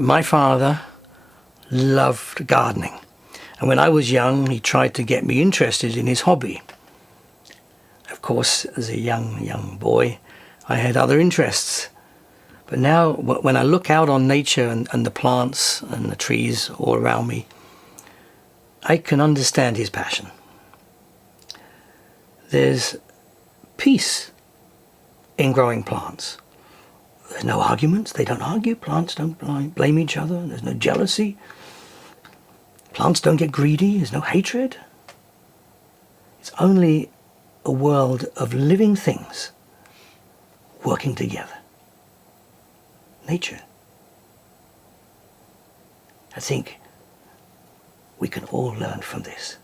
my father loved gardening. And when I was young, he tried to get me interested in his hobby. Of course, as a young boy, I had other interests. But now, when I look out on nature and the plants and the trees all around me, I can understand his passion. There's peace in growing plants. There's no arguments. They don't argue. Plants don't blame each other. There's no jealousy. Plants don't get greedy. There's no hatred. It's only a world of living things working together. Nature. I think we can all learn from this.